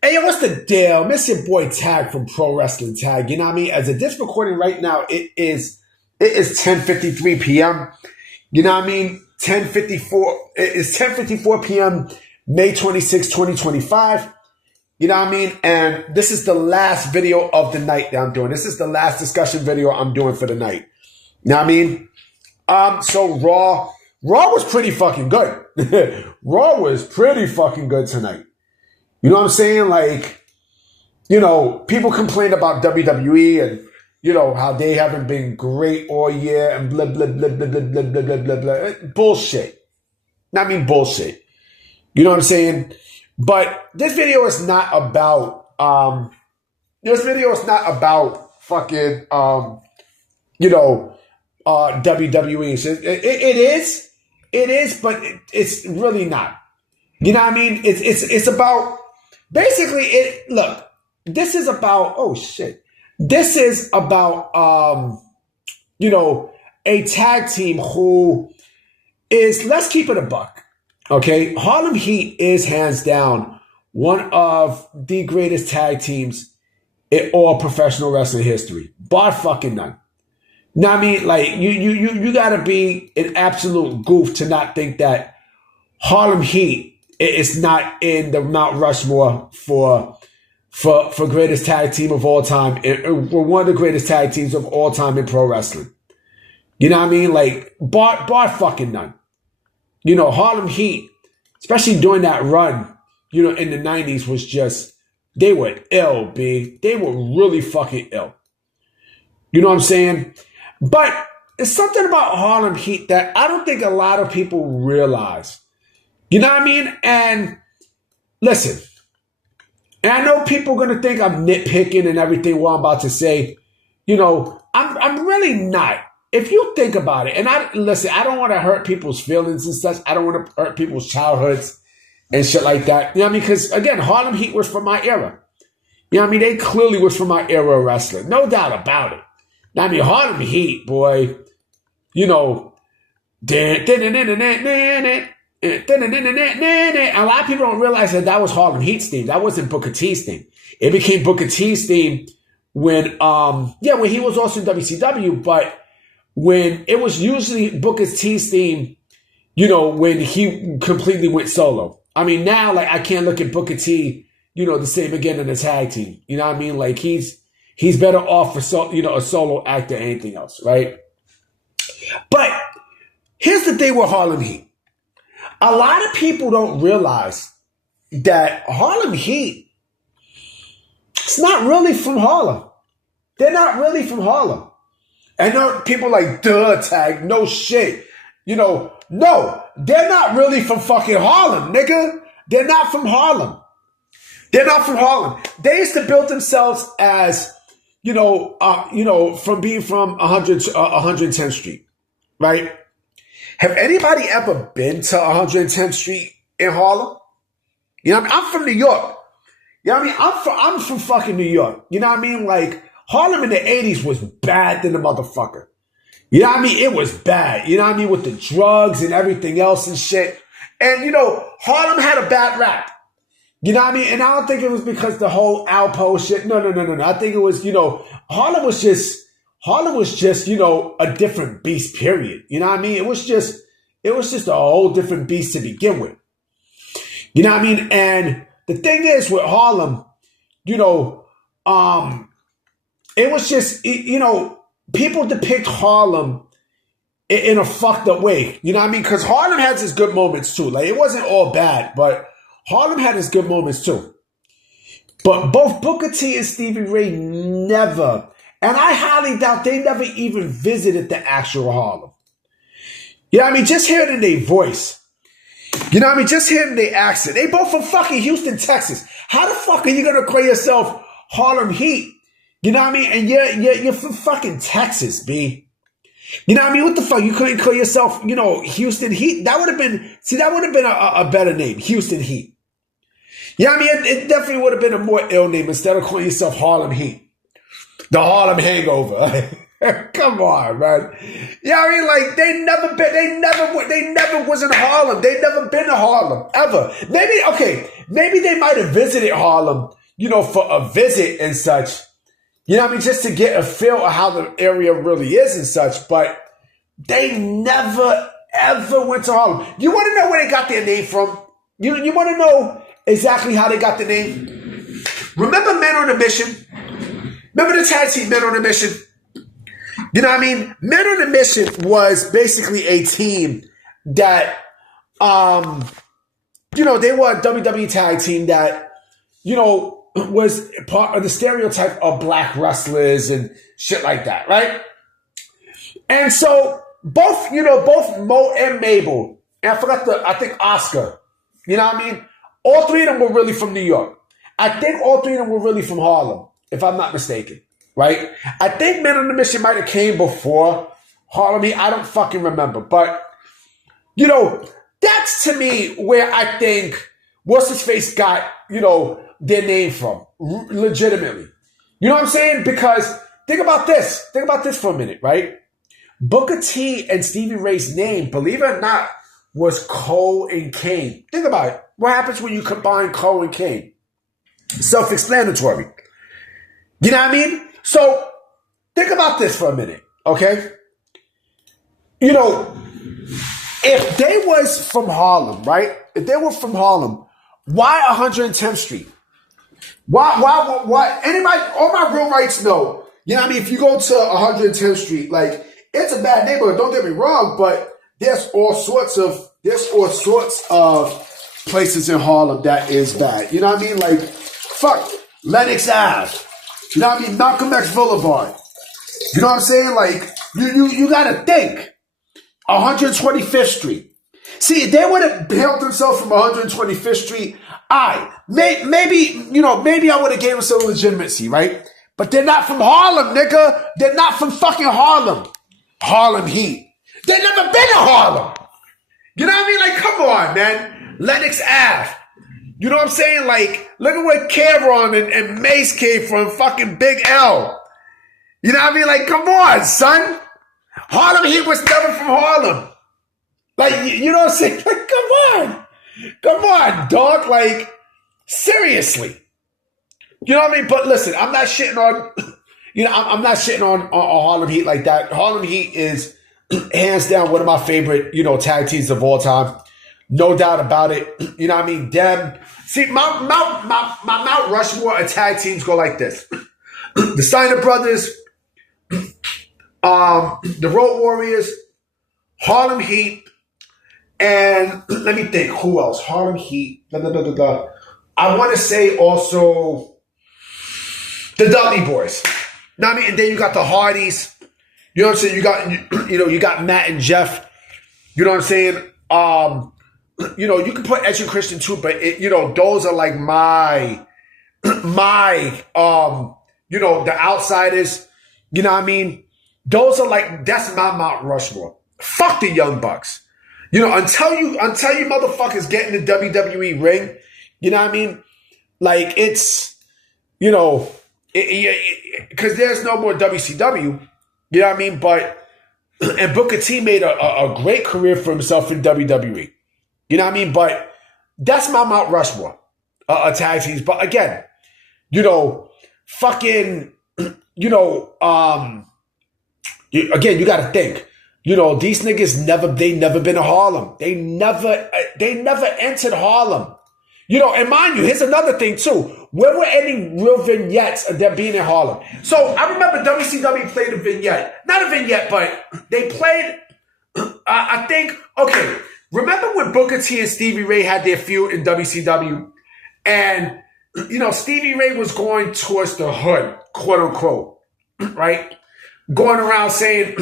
Hey, yo, what's the deal? Miss your boy Tag from Pro Wrestling Tag. You know what I mean? As of this recording right now, it is 10:53 p.m. You know what I mean? 10:54. It's 10:54 p.m. May 26, 2025. You know what I mean? And this is the last video of the night that I'm doing. This is the last discussion video I'm doing for the night. You know what I mean? So Raw was pretty fucking good. Raw was pretty fucking good tonight. You know what I'm saying? Like, people complain about WWE and, how they haven't been great all year and blah, blah, blah, blah, blah, blah, blah, blah, blah, blah. Bullshit. I mean, bullshit. You know what I'm saying? But this video is not about, fucking, WWE. It is, but it's really not. You know what I mean? It's about, basically, look, this is about, oh shit. This is about, a tag team who is, let's keep it a buck. Okay. Harlem Heat is hands down one of the greatest tag teams in all professional wrestling history. Bar fucking none. Now, I mean, like, you gotta be an absolute goof to not think that Harlem Heat is not in the Mount Rushmore for greatest tag team of all time. We're one of the greatest tag teams of all time in pro wrestling. You know what I mean? Like, bar fucking none. Harlem Heat, especially during that run, in the 90s was just, they were ill, B. They were really fucking ill. You know what I'm saying? But there's something about Harlem Heat that I don't think a lot of people realize. You know what I mean? And listen, and I know people are going to think I'm nitpicking and everything what I'm about to say. I'm really not. If you think about it, and I don't want to hurt people's feelings and such. I don't want to hurt people's childhoods and shit like that. You know what I mean? Because, again, Harlem Heat was from my era. You know what I mean? They clearly was from my era of wrestling. No doubt about it. Now, I mean, Harlem Heat, boy, a lot of people don't realize that was Harlem Heat's theme. That wasn't Booker T's theme. It became Booker T's theme when he was also in WCW, but when it was usually Booker T's theme, when he completely went solo. I mean, now, like, I can't look at Booker T, the same again in a tag team. You know what I mean? Like, he's better off for a solo act than anything else, right? But here's the thing with Harlem Heat. A lot of people don't realize that Harlem Heat, it's not really from Harlem. They're not really from Harlem. I know people like, duh, Tag, no shit. No, they're not really from fucking Harlem, nigga. They're not from Harlem. They're not from Harlem. They used to build themselves as, from being from 110th Street, right? Have anybody ever been to 110th Street in Harlem? You know what I mean? I'm from New York. You know what I mean? I'm from fucking New York. You know what I mean? Like, Harlem in the 80s was bad than the motherfucker. You know what I mean? It was bad. You know what I mean? With the drugs and everything else and shit. And, Harlem had a bad rap. You know what I mean? And I don't think it was because the whole Alpo shit. No. I think it was, Harlem was just, a different beast, period. You know what I mean? It was just a whole different beast to begin with. You know what I mean? And the thing is with Harlem, it was just, people depict Harlem in a fucked up way. You know what I mean? Because Harlem has its good moments too. Like, it wasn't all bad, but Harlem had its good moments too. But both Booker T and Stevie Ray never, and I highly doubt they never even visited the actual Harlem. You know what I mean? Just hearing in their voice. You know what I mean? Just hearing their accent. They both from fucking Houston, Texas. How the fuck are you going to call yourself Harlem Heat? You know what I mean? And you're from fucking Texas, B. You know what I mean? What the fuck? You couldn't call yourself, Houston Heat? That would have been a better name, Houston Heat. You know what I mean? It definitely would have been a more ill name instead of calling yourself Harlem Heat. The Harlem Hangover. Come on, man. Yeah, I mean, like they never was in Harlem. They never been to Harlem ever. Maybe they might have visited Harlem, for a visit and such. You know what I mean? Just to get a feel of how the area really is and such. But they never ever went to Harlem. You want to know where they got their name from? You want to know exactly how they got the name? Remember Men on a Mission? Remember the tag team Men on a Mission? You know what I mean? Men on a Mission was basically a team that, they were a WWE tag team that, was part of the stereotype of black wrestlers and shit like that, right? And so both Mo and Mabel, and I think Oscar, you know what I mean? All three of them were really from New York. I think all three of them were really from Harlem, if I'm not mistaken. Right? I think Men on a Mission might have came before Harlem Heat. I don't fucking remember. But, that's to me where I think What's His Face got, their name from. Legitimately. You know what I'm saying? Because think about this. Think about this for a minute, right? Booker T and Stevie Ray's name, believe it or not, was Cole and Kane. Think about it. What happens when you combine Cole and Kane? Self-explanatory. You know what I mean? So, think about this for a minute, okay? If they was from Harlem, right? If they were from Harlem, why 110th Street? Why? Anybody, all my real rights know, you know what I mean? If you go to 110th Street, like, it's a bad neighborhood, don't get me wrong, but there's all sorts of places in Harlem that is bad. You know what I mean? Like, fuck, Lenox Ave. You know what I mean? Malcolm X Boulevard. You know what I'm saying? Like, you gotta think. 125th Street. See, if they would have hailed themselves from 125th Street, maybe I would have gave them some legitimacy, right? But they're not from Harlem, nigga. They're not from fucking Harlem. Harlem Heat. They never been to Harlem. You know what I mean? Like, come on, man. Lenox Ave. You know what I'm saying? Like, look at where Cameron and Mace came from, fucking Big L. You know what I mean? Like, come on, son. Harlem Heat was never from Harlem. Like, you know what I'm saying? Like, come on. Come on, dog. Like, seriously. You know what I mean? But listen, I'm not shitting on, I'm not shitting on Harlem Heat like that. Harlem Heat is hands down one of my favorite, tag teams of all time. No doubt about it. You know what I mean? Them. See, my Mount Rushmore of tag teams go like this. The Steiner Brothers, the Road Warriors, Harlem Heat, and let me think, who else? Harlem Heat, I want to say also the Dudley Boys. You know what I mean? And then you got the Hardys. You know what I'm saying? You got Matt and Jeff. You know what I'm saying? You can put Edge and Christian too, but those are like my the Outsiders. You know what I mean? Those are like, that's my Mount Rushmore. Fuck the Young Bucks. Until you motherfuckers get in the WWE ring, you know what I mean? Like, it's, because there's no more WCW, you know what I mean? But, and Booker T made a great career for himself in WWE. You know what I mean? But that's my Mount Rushmore, tag teams. But again, fucking, again, you got to think. These niggas never been to Harlem. They never entered Harlem. And mind you, here's another thing too. Where were any real vignettes of them being in Harlem? So I remember WCW played a vignette. Not a vignette, but they played, I think, okay. Remember when Booker T and Stevie Ray had their feud in WCW? And, Stevie Ray was going towards the hood, quote unquote, right? Going around saying,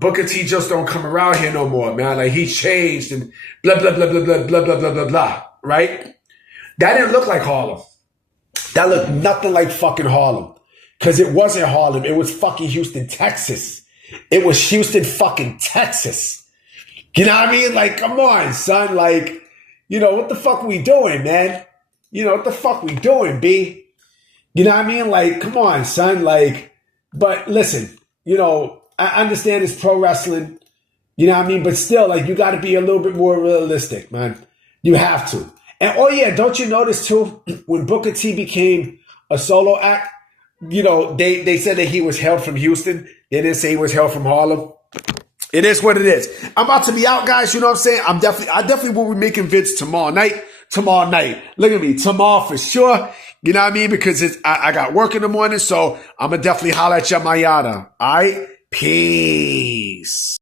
Booker T just don't come around here no more, man. Like, he changed and blah, blah, blah, blah, blah, blah, blah, blah, blah, blah, right? That didn't look like Harlem. That looked nothing like fucking Harlem. Because it wasn't Harlem. It was fucking Houston, Texas. It was Houston, fucking Texas. You know what I mean? Like, come on, son. Like, what the fuck we doing, man? What the fuck we doing, B? You know what I mean? Like, come on, son. Like, But listen, I understand it's pro wrestling. You know what I mean? But still, like, you got to be a little bit more realistic, man. You have to. And oh yeah, don't you notice too, when Booker T became a solo act, they said that he was hailed from Houston. They didn't say he was hailed from Harlem. It is what it is. I'm about to be out, guys. You know what I'm saying? I definitely will be making vids tomorrow night. Look at me. Tomorrow for sure. You know what I mean? Because I got work in the morning, so I'm going to definitely holler at you, Mayada. All right? Peace.